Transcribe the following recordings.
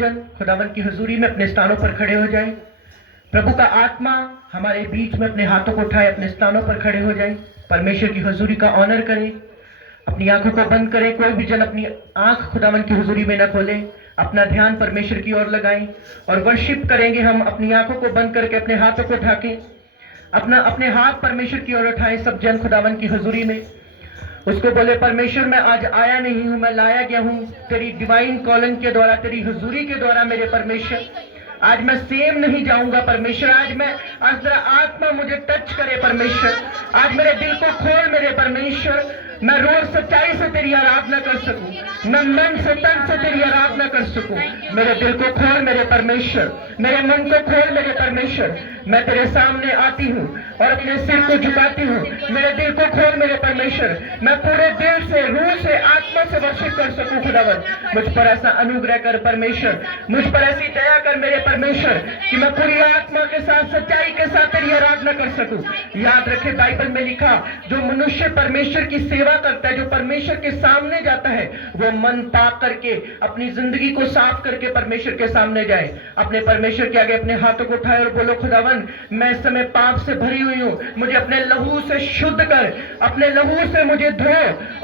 जन खुदावन की हुजूरी में अपने स्थानों पर खड़े हो जाएं। प्रभु का आत्मा हमारे बीच में अपने हाथों को उठाए अपने स्थानों पर खड़े हो जाएं। परमेश्वर की हुजूरी का ऑनर करें। अपनी आंखों को बंद करें। कोई भी जन अपनी आंख खुदावन की हुजूरी में न खोले। अपना ध्यान परमेश्वर की ओर लगाएं और वर्शिप करेंगे। हम अपनी आंखों को बंद करके अपने हाथों को उठा के अपने हाथ परमेश्वर की ओर उठाएं। सब जन खुदावन की हुजूरी में उसको बोले, परमेश्वर मैं आज आया नहीं हूं, मैं लाया गया हूं तेरी डिवाइन कॉलिंग के द्वारा, तेरी हुजूरी के द्वारा। मेरे परमेश्वर आज मैं सेम नहीं जाऊंगा परमेश्वर। आज तेरा आत्मा मुझे टच करे परमेश्वर। आज मेरे दिल को खोल मेरे परमेश्वर। मैं रोज सच्चाई से तेरी आराधना कर सकूं। मैं मन से तन से तेरी आराधना कर सकूं। मेरे दिल को खोल मेरे परमेश्वर। मेरे मन को खोल मेरे परमेश्वर। मैं तेरे सामने आती हूँ और अपने सिर को झुकाती हूँ। मेरे दिल को खोल मेरे परमेश्वर। मैं पूरे दिल से, रूह से, आत्मा से वर्शिप कर सकूं खुदावन। मुझ पर ऐसा अनुग्रह कर परमेश्वर। मुझ पर ऐसी दया कर मेरे परमेश्वर कि मैं पूरी आत्मा के साथ, सच्चाई के साथ तेरी आराधना कर सकूं। याद रखे बाइबल में लिखा, जो मनुष्य परमेश्वर की सेवा करता है, जो परमेश्वर के सामने जाता है, वो मन पाप करके अपनी जिंदगी को साफ करके परमेश्वर के सामने जाए। अपने परमेश्वर के आगे अपने हाथों को उठाए और बोलो, खुदावन मैं इस समय पाप से भरी हुई हूँ, मुझे अपने लहू से शुद्ध कर, अपने लहू से मुझे धो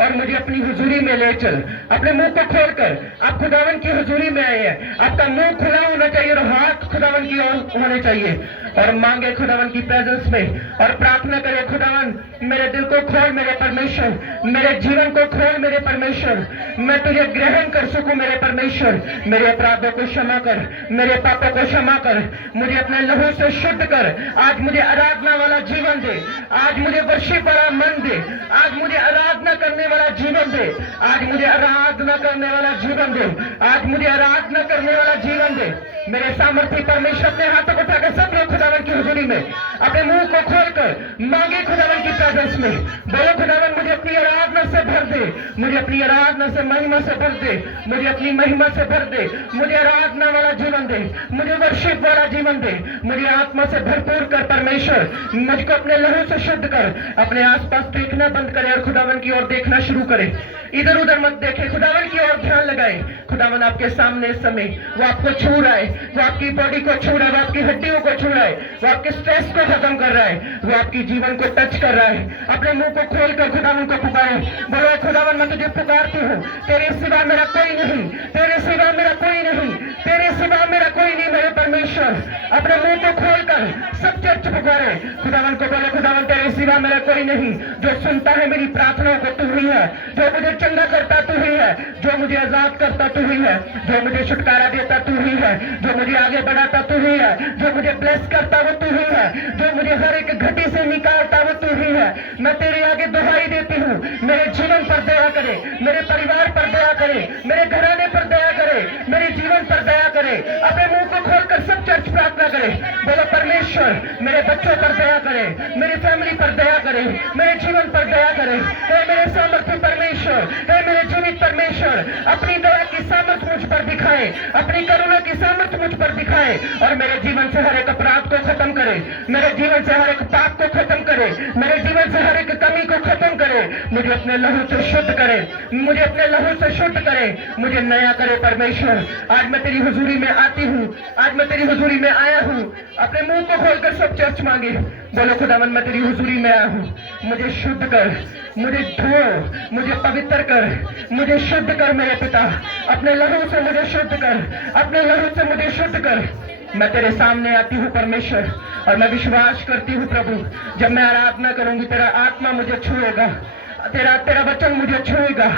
और मुझे अपनी हुजूरी में ले चल। अपने मुंह को खोलकर आप खुदावन की हुजूरी में आए हैं। आपका मुंह खुला होना चाहिए और हाथ खुदावन की ओर होने चाहिए और मांगे खुदावन की प्रेजेंस में और प्रार्थना करे, खुदावन मेरे दिल को खोल मेरे परमेश्वर, मेरे जीवन को खोल मेरे परमेश्वर। मैं तुझे ग्रहण कर सकूं मेरे परमेश्वर। मेरे अपराधों को क्षमा कर, मेरे पापों को क्षमा कर, मुझे अपने लहू से शुद्ध कर। आज मुझे आराधना वाला जीवन दे। आज मुझे वर्शिप वाला मन दे। आज मुझे आराधना करने वाला जीवन दे। आज मुझे आराधना करने वाला जीवन दे। आज मुझे आराधना करने वाला जीवन दे। मेरे सामर्थ्य परमेश्वर अपने हाथों को उठाकर सब लोग खुदावन की हुजूरी में अपने मुंह को खोलकर मांगे खुदावन की प्रेजेंस में। बोलो, खुदावन मुझे अपनी आराधना से भर दे, मुझे अपनी आराधना से महिमा से भर दे, मुझे अपनी महिमा से भर दे, मुझे आराधना वाला जीवन दे, मुझे वर्शिप वाला जीवन दे, मुझे आत्मा से भरपूर कर परमेश्वर। मुझको अपने लहू से शुद्ध कर। अपने आसपास देखना बंद करे और खुदावन की ओर देखना शुरू करे। इधर उधर मत देखे, खुदावन की ओर ध्यान लगाए। खुदावन आपके सामने इस समय वो आपको छू रहा है, वो आपकी बॉडी को छू रहा है, वो आपकी हड्डियों को छू रहा है, वो आपके स्ट्रेस को खत्म कर रहा है, वो आपकी जीवन को टच कर रहा है। अपने मुंह को खोलकर खुदावन को पुकारे। बोलो, खुदावन मैं तुझे पुकारती हूँ, तेरे सिवा मेरा कोई नहीं, तेरे सिवा मेरा कोई नहीं, तेरे सिवा मेरा कोई नहीं मेरे परमेश्वर। अपने मुंह को खोलकर सब चर्च पुकारे। खुदावन को बोले, खुदावन तेरे सिवा मेरा कोई नहीं। जो सुनता है मेरी प्रार्थनाओं को तू ही है, जो मुझे चंगा करता तू ही है, जो मुझे आजाद करता तू ही है, जो मुझे छुटकारा देता तू ही है, जो मुझे आगे बढ़ाता तू ही है, जो मुझे ब्लेस करता वो तू ही है, जो मुझे हर एक घटी से निकालता वो तू ही है। मैं तेरे आगे दुहाई देती हूँ, मेरे जीवन पर दया करे, मेरे परिवार पर दया करे, मेरे घराने पर दया करे, मेरे जीवन पर दया करे। अपने मुंह को खोलकर सब चर्च प्रार्थना करे। बोलो, परमेश्वर मेरे बच्चों पर दया करे, मेरी फैमिली पर दया करे, मेरे जीवन पर दया करे। हे मेरे सामर्थ्य परमेश्वर, हे मेरे जीवित परमेश्वर, अपनी दया की सामर्थ्य मुझ पर दिखाए, अपनी करुणा की सामर्थ्य मुझ पर दिखाए और मेरे जीवन से हर एक अपराध को खत्म करे, मेरे जीवन से हर एक पाप को खत्म करे, मेरे जीवन से हर एक कमी को खत्म करे। मुझे अपने लहू से शुद्ध करे, मुझे अपने लहू से शुद्ध करे, मुझे नया करे परमेश्वर। आज मैं तेरी हुजूरी में आती हूँ, आज मैं तेरी हुजूरी में आया हूँ। अपने मुंह को खोलकर सब चर्च मांगे। बोलो, खुदावन मैं तेरी हुजूरी में आया हूँ, मुझे शुद्ध कर, मुझे धो, मुझे पवित्र कर, मुझे शुद्ध कर मेरे पिता। अपने लहू से मुझे शुद्ध कर, अपने लहू से मुझे शुद्ध कर। मैं तेरे सामने आती हूँ परमेश्वर और मैं विश्वास करती हूँ प्रभु, जब मैं आराधना करूंगी तेरा आत्मा मुझे छुएगा, तेरा वचन मुझे छुएगा।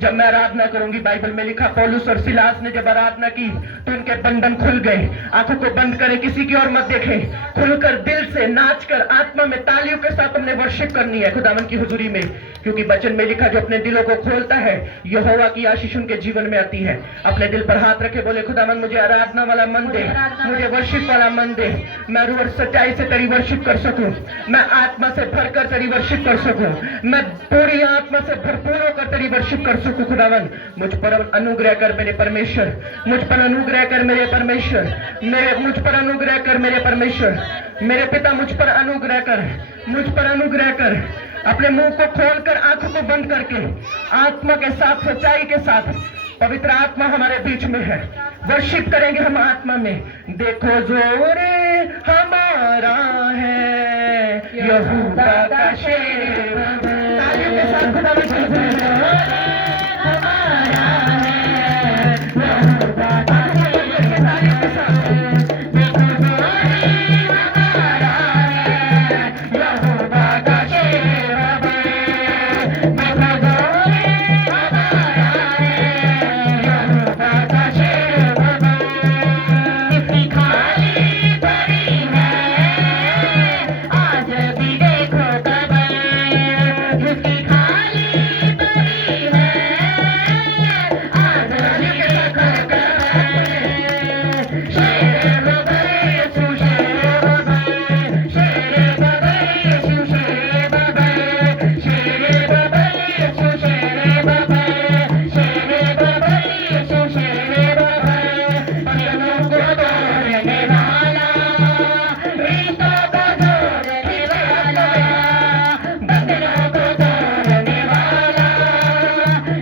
जब मैं आराधना करूंगी, बाइबल में लिखा पौलुस और सिलास ने जब आराधना की तो उनके बंधन खुल गए। आंखों को बंद करें, किसी की ओर मत देखें, खुलकर दिल से नाचकर आत्मा में तालियों के साथ हमने वर्शिप करनी है खुदावन की हुजूरी में, क्योंकि वचन में लिखा जो अपने दिलों को खोलता है यहोवा की आशीष उनके जीवन में आती है। अपने दिल पर हाथ रखे, बोले, खुदावन मुझे आराधना वाला मन दे, मुझे वर्शिप वाला मन दे। मैं रूह और सच्चाई से तेरी वर्शिप कर सकूं, मैं आत्मा से भरकर तेरी वर्शिप कर सकूं, मैं पूरी आत्मा से भरपूर होकर तेरी वर्शिप कर सकूं। खुदावन मुझ पर अनुग्रह कर मेरे परमेश्वर, मुझ पर अनुग्रह कर मेरे परमेश्वर, मुझ पर अनुग्रह कर मेरे परमेश्वर। मेरे पिता मुझ पर अनुग्रह कर, मुझ पर अनुग्रह कर। अपने मुंह को खोलकर आंखों को बंद करके आत्मा के साथ, सच्चाई के साथ, पवित्र आत्मा हमारे बीच में है, वर्शिप करेंगे हम आत्मा में। देखो जोरे हमारा है यहूदा का शेर। तालियों के साथ खुदा हमारा है यहूदा का शेर। तालियों के साथ देखो जोरे हमारा है यहूदा का शेर। देखो जोरे हमारा है यहूदा का शेर। इसकी खाली पड़ी है आज भी देखो कबर। इसकी खाली पड़ी है आज भी देखो कबर। शेर बबर यीशु शेर बबर। शेर बबर यीशु शेर बबर। शेर बबर यीशु शेर बबर। शेर बबर यीशु शेर बबर। बंधनों को तोड़ने वाला रिश्तों को जोड़ने वाला। बंधनों को तोड़ने वाला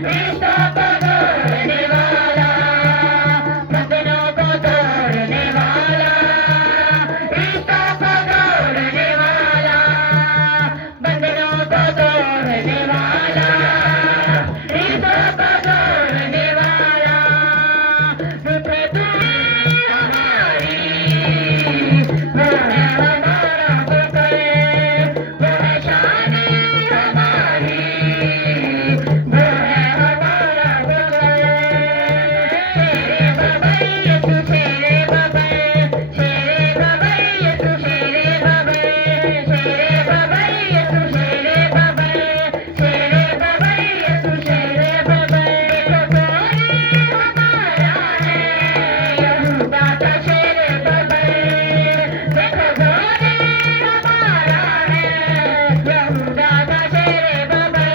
रिश्तों को जोड़ने वाला। बंधनों को तोड़ने वाला रिश्तों को जोड़ने वाला। बंधनों को तोड़ने वाला रिश्तों को जोड़ने वाला। प्रभु हमारी वो है हमारा पुत्र। वो है शान हमारी वो है हमारा पुत्र। शेरे बबर यीशु शेरे बबर। शेरे बबर यीशु शेरे बबर। शेरे बबर यीशु शेरे बबर। शेरे बबर यीशु शेरे बबर। देखो जोरे हमारा है यहूदा का शेरे बबर। देखो जोरे हमारा है यहूदा का शेरे बबर।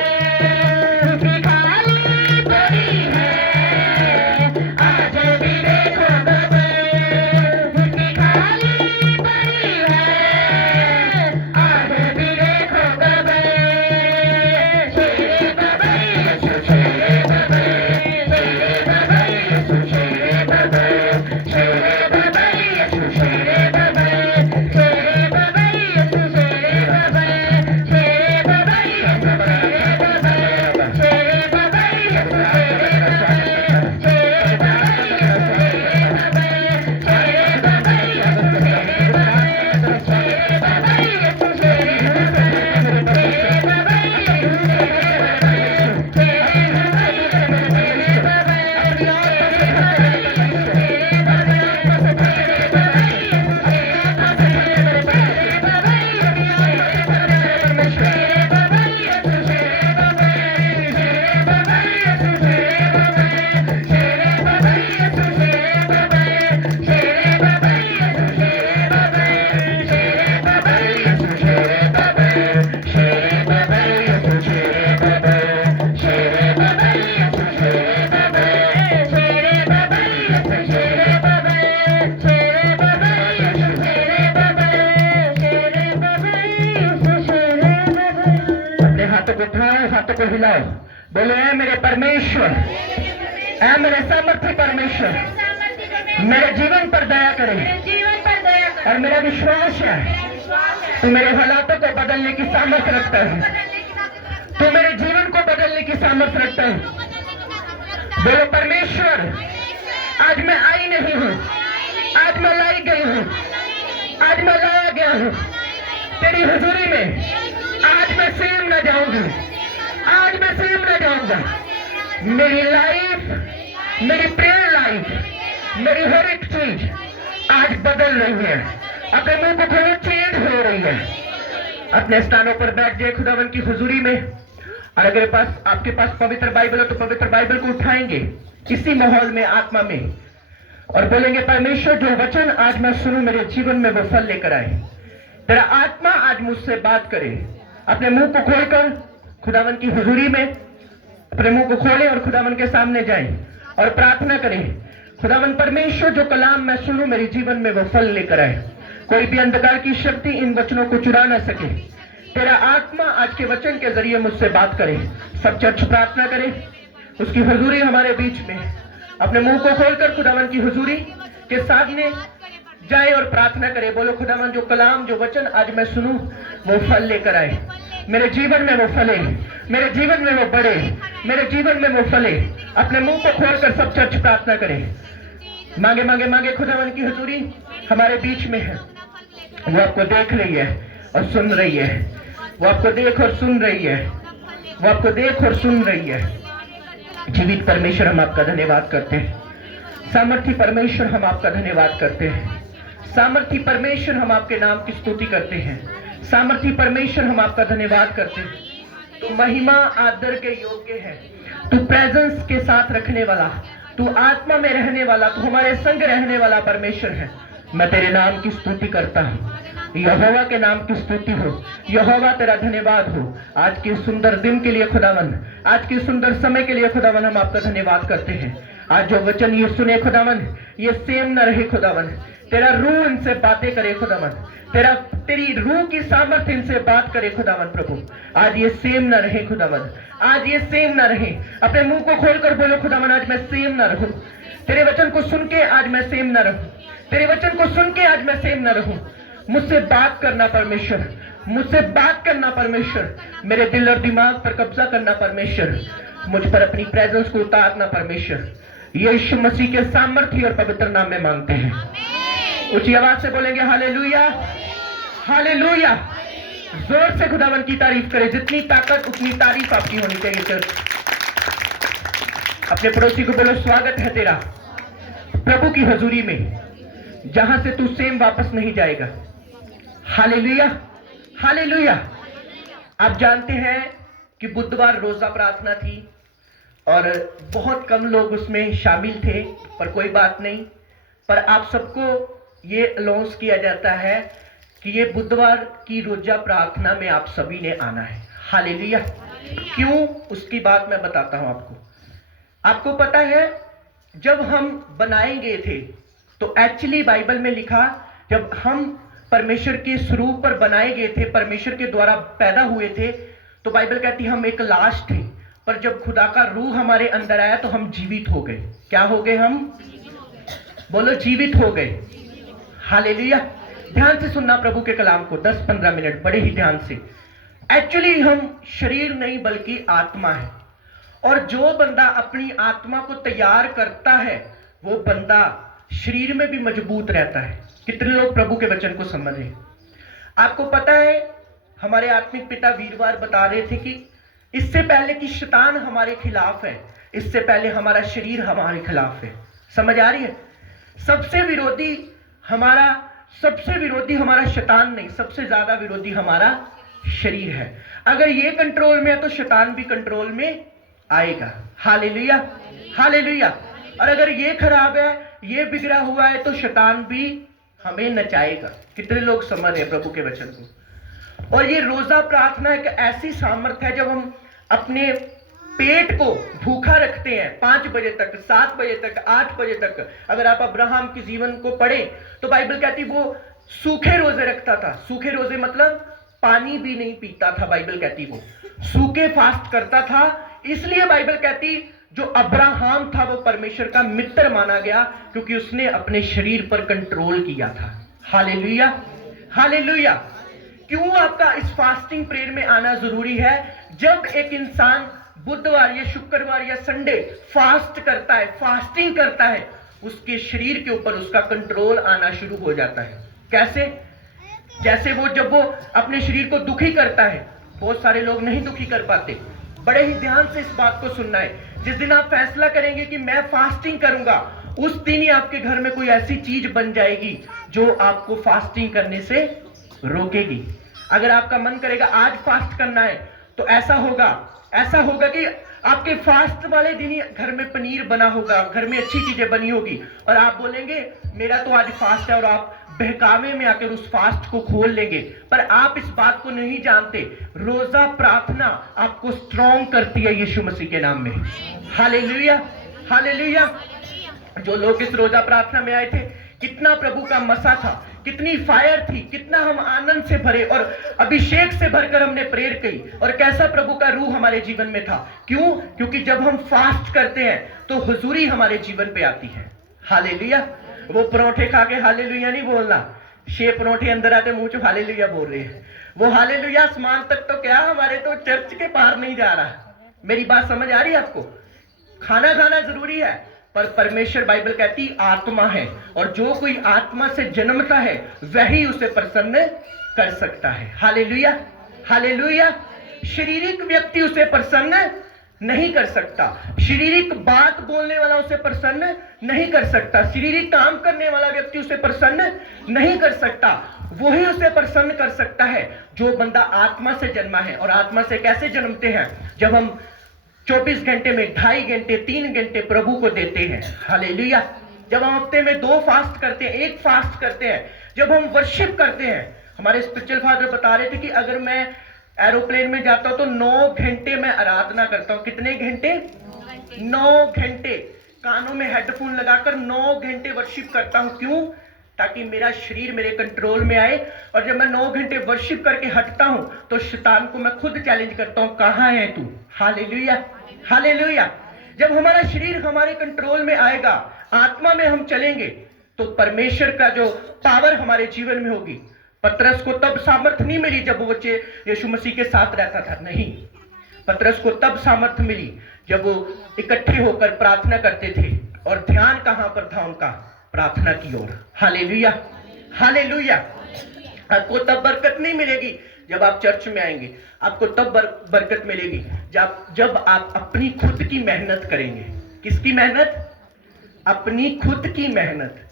उसकी खाली पड़ी है आज भी देखो कबर। उसकी खाली पड़ी है आज भी देखो कबर। शेरे बबर यीशु शेरे बबर। शेरे बबर यीशु शेरे बबर। शेरे बबर यीशु शेरे बबर। शेरे बबर यीशु शेरे बबर। शेरे बबर यीशु शेरे बबर। शेरे बबर यीशु शेरे बबर। शेरे बबर यीशु शेरे बबर। शेरे बबर यीशु शेरे बबर। शेरे बबर यीशु शेरे बबर। शेरे बबर यीशु अपने हाथों को उठाओ, हाथों को हिलाओ, बोलो ऐ मेरे परमेश्वर, ऐ मेरे सामर्थ्य परमेश्वर, मेरे जीवन पर दया करे। और मेरा विश्वास है तू मेरे हालातों को बदलने की सामर्थ्य रखता है। तू मेरे जीवन को बदलने की सामर्थ्य रखता है। बोलो परमेश्वर, आज मैं आई नहीं हूँ, आज मैं लाई गई हूँ, आज मैं लाया गया हूँ तेरी हुजूरी में। आज मैं सेम न जाऊंगी, आज मैं सेम न जाऊंगा। मेरी लाइफ, मेरी प्रेयर लाइफ, मेरी हर एक चीज आज बदल रही है। अपने मुंह को खोलो, चेंज हो रही है। अपने स्थानों पर बैठ जाए खुदावन की हुजूरी में। और अगर आपके पास पवित्र बाइबल हो तो पवित्र बाइबल को उठाएंगे इसी माहौल में, आत्मा में, और बोलेंगे परमेश्वर जो वचन आज मैं सुनूं मेरे जीवन में वो फल लेकर आए। तेरा आत्मा आज मुझसे बात करे। अपने मुंह को खोलकर खुदावन की हुजूरी में अपने मुंह को खोलें और खुदावन के सामने जाएं और प्रार्थना करें, खुदावन परमेश्वर जो कलाम मैं सुनूं मेरे जीवन में वो फल लेकर आए। कोई भी अंधकार की शक्ति इन वचनों को चुरा न सके। तेरा आत्मा आज के वचन के जरिए मुझसे बात करे। सब चर्च प्रार्थना करें, उसकी हुजूरी हमारे बीच में। अपने मुंह को खोलकर खुदावन की हुजूरी के सामने जाए और प्रार्थना करे। बोलो खुदावन जो कलाम जो वचन आज मैं सुनूं वो फल लेकर आए, मेरे जीवन में वो फले, मेरे जीवन में वो बढ़े, मेरे जीवन में वो फले। अपने मुंह को खोलकर सब चर्च प्रार्थना करे। मांगे मांगे मांगे खुदावन की हुजूरी हमारे बीच में है। वो आपको देख रही है और सुन रही है, वो आपको देख और सुन रही है, वो आपको देख और सुन रही है। जीवित परमेश्वर हम आपका धन्यवाद करते हैं, सामर्थी परमेश्वर हम आपका धन्यवाद करते हैं, सामर्थी परमेश्वर हम आपके नाम की स्तुति करते हैं, सामर्थी परमेश्वर हम आपका धन्यवाद करते हैं। तू महिमा आदर के योग्य है, तू प्रेजेंस के साथ रखने वाला, तू आत्मा में रहने वाला, तू हमारे संग रहने वाला परमेश्वर है। मैं तेरे नाम की स्तुति करता हूँ, यहोवा के नाम की स्तुति हो, यहोवा तेरा धन्यवाद हो। आज के सुंदर दिन के लिए खुदावन, आज के सुंदर समय के लिए खुदावन हम आपका धन्यवाद करते हैं। आज जो वचन ये सुने खुदावन, ये सेम न रहे खुदावन, तेरा रूह इनसे बातें करे खुदावन, तेरी रूह की सामर्थ्य इनसे बात करे खुदावन। प्रभु आज ये सेम न रहे खुदावन, आज ये सेम न रहे। अपने मुंह को खोलकर बोलो खुदावन आज मैं सेम न रहूं, तेरे वचन को सुन के आज मैं सेम न रहूं, तेरे वचन को सुन के आज मैं सेम न रहूं। मुझसे बात करना परमेश्वर, मुझसे बात करना परमेश्वर, मेरे दिल और दिमाग पर कब्जा करना परमेश्वर, मुझ पर अपनी प्रेजेंस को उतारना परमेश्वर। यीशु मसीह के सामर्थ्य और पवित्र नाम में मांगते हैं। ऊंची आवाज से बोलेंगे हालेलुया, हालेलुया। जोर से खुदावन की तारीफ करें, जितनी ताकत उतनी तारीफ आपकी होनी चाहिए। चर्च अपने पड़ोसी को बोलो स्वागत है तेरा प्रभु की हजूरी में, जहां से तू सेम वापस नहीं जाएगा। Hallelujah, hallelujah. आप जानते हैं कि बुधवार रोजा प्रार्थना थी और बहुत कम लोग उसमें शामिल थे, पर कोई बात नहीं। पर आप सबको ये अनाउंस किया जाता है कि ये बुधवार की रोजा प्रार्थना में आप सभी ने आना है। हालेलुया। क्यों, उसकी बात मैं बताता हूं आपको। आपको पता है जब हम बनाए गए थे तो एक्चुअली बाइबल में लिखा, जब हम परमेश्वर के स्वरूप पर बनाए गए थे, परमेश्वर के द्वारा पैदा हुए थे, तो बाइबल कहती हम एक लाश थे, पर जब खुदा का रूह हमारे अंदर आया तो हम जीवित हो गए। क्या हो गए हम? बोलो जीवित हो गए। हालेलुया। ध्यान से सुनना प्रभु के कलाम को 10-15 मिनट बड़े ही ध्यान से। एक्चुअली हम शरीर नहीं बल्कि आत्मा है, और जो बंदा अपनी आत्मा को तैयार करता है वो बंदा शरीर में भी मजबूत रहता है। कितने लोग प्रभु के वचन को समझ रहे? आपको पता है हमारे आत्मिक पिता वीरवार बता रहे थे कि इससे पहले कि शैतान हमारे खिलाफ है, इससे पहले हमारा शरीर हमारे खिलाफ है। समझ आ रही है? सबसे विरोधी हमारा शैतान नहीं, सबसे ज्यादा विरोधी हमारा शरीर है। अगर ये कंट्रोल में है तो शैतान भी कंट्रोल में आएगा। Hallelujah, hallelujah. और अगर ये खराब है, ये बिगड़ा हुआ है, तो शैतान भी हमें नचाएगा। कितने लोग समझ रहे हैं प्रभु के वचन को? और ये रोजा प्रार्थना एक ऐसी सामर्थ है, जब हम अपने पेट को भूखा रखते हैं 5 बजे तक, 7 बजे तक, 8 बजे तक। अगर आप अब्राहम के जीवन को पढ़ें तो बाइबल कहती वो सूखे रोजे रखता था। सूखे रोजे मतलब पानी भी नहीं पीता था। बाइबल कहती वो सूखे फास्ट करता था। इसलिए बाइबल कहती जो अब्राहम था वो परमेश्वर का मित्र माना गया, क्योंकि उसने अपने शरीर पर कंट्रोल किया था। Hallelujah, hallelujah. क्यों आपका इस फास्टिंग प्रेयर में आना जरूरी है? जब एक इंसान बुधवार या शुक्रवार या संडे फास्ट करता है, फास्टिंग करता है, उसके शरीर के ऊपर उसका कंट्रोल आना शुरू हो जाता है। कैसे? जैसे जब वो अपने शरीर को दुखी करता है। बहुत सारे लोग नहीं दुखी कर पाते। बड़े ही ध्यान से इस बात को सुनना है। जिस दिन आप फैसला करेंगे कि मैं फास्टिंग करूंगा, उस दिन ही आपके घर में कोई ऐसी चीज बन जाएगी जो आपको फास्टिंग करने से रोकेगी। अगर आपका मन करेगा आज फास्ट करना है, तो ऐसा होगा कि आपके फास्ट वाले दिन ही घर में पनीर बना होगा, घर में अच्छी चीजें बनी होगी, और आप बोलेंगे मेरा तो आज फास्ट है, और आप बहकावे में आकर उस फास्ट को खोल लेंगे। पर आप इस बात को नहीं जानते, रोजा प्रार्थना आपको स्ट्रॉन्ग करती है यीशु मसीह के नाम में। Hallelujah, hallelujah. जो लोग इस रोजा प्रार्थना में आए थे, कितना प्रभु का मसा था, कितनी फायर थी, कितना हम आनंद से भरे और अभिषेक से भरकर हमने प्रेयर की, और कैसा प्रभु का रूह हमारे जीवन में था। क्यों? क्योंकि जब हम फास्ट करते हैं तो हुजूरी हमारे जीवन पे आती है। हालेलुया। वो परोठे खा के हालेलुया नहीं बोलना, 6 परोठे अंदर आते मुंह चो हालेलुया बोल रहे हैं। वो हालेलुया आसमान तक तो क्या, हमारे तो चर्च के पार नहीं जा रहा। मेरी बात समझ आ रही है आपको? खाना खाना जरूरी है, पर परमेश्वर बाइबल कहती आत्मा है, और जो कोई आत्मा से जन्मता है वही उसे प्रसन्न कर सकता है। Hallelujah, hallelujah. शारीरिक व्यक्ति उसे प्रसन्न नहीं कर सकता, शारीरिक बात बोलने वाला उसे प्रसन्न नहीं कर सकता, शारीरिक काम करने वाला व्यक्ति उसे प्रसन्न नहीं कर सकता। वही उसे प्रसन्न कर सकता है जो बंदा आत्मा से जन्मा है। और आत्मा से कैसे जन्मते हैं? जब हम 24 घंटे में 2.5 घंटे 3 घंटे प्रभु को देते हैं। हालेलुया। जब हम हफ्ते में 2 फास्ट करते हैं, 1 फास्ट करते हैं, जब हम वर्शिप करते हैं। हमारे स्पिरिचुअल फादर बता रहे थे कि अगर मैं एरोप्लेन में जाता हूं तो 9 घंटे मैं आराधना करता हूं। कितने घंटे? 9 घंटे कानों में हेडफोन लगाकर 9 घंटे वर्शिप करता हूं। क्यों? ताकि मेरा शरीर मेरे कंट्रोल में आए, और जब मैं 9 घंटे वर्शिप करके हटता हूं तो शैतान को मैं खुद चैलेंज करता हूं, कहां है तू? Hallelujah, hallelujah. जब हमारा शरीर हमारे कंट्रोल में आएगा, आत्मा में हम चलेंगे, तो परमेश्वर का जो पावर हमारे जीवन में होगी। पतरस को तब सामर्थ नहीं मिली जब वो यीशु मसीह के साथ रहता था, नहीं। पतरस को तब सामर्थ मिली जब वो इकट्ठे होकर प्रार्थना करते थे, और ध्यान कहां पर था उनका? प्रार्थना की ओर। Hallelujah, hallelujah. आपको तब बरकत नहीं मिलेगी जब आप चर्च में आएंगे, आपको तब बरकत मिलेगी जब आप अपनी खुद की मेहनत करेंगे। किसकी मेहनत? अपनी खुद की मेहनत।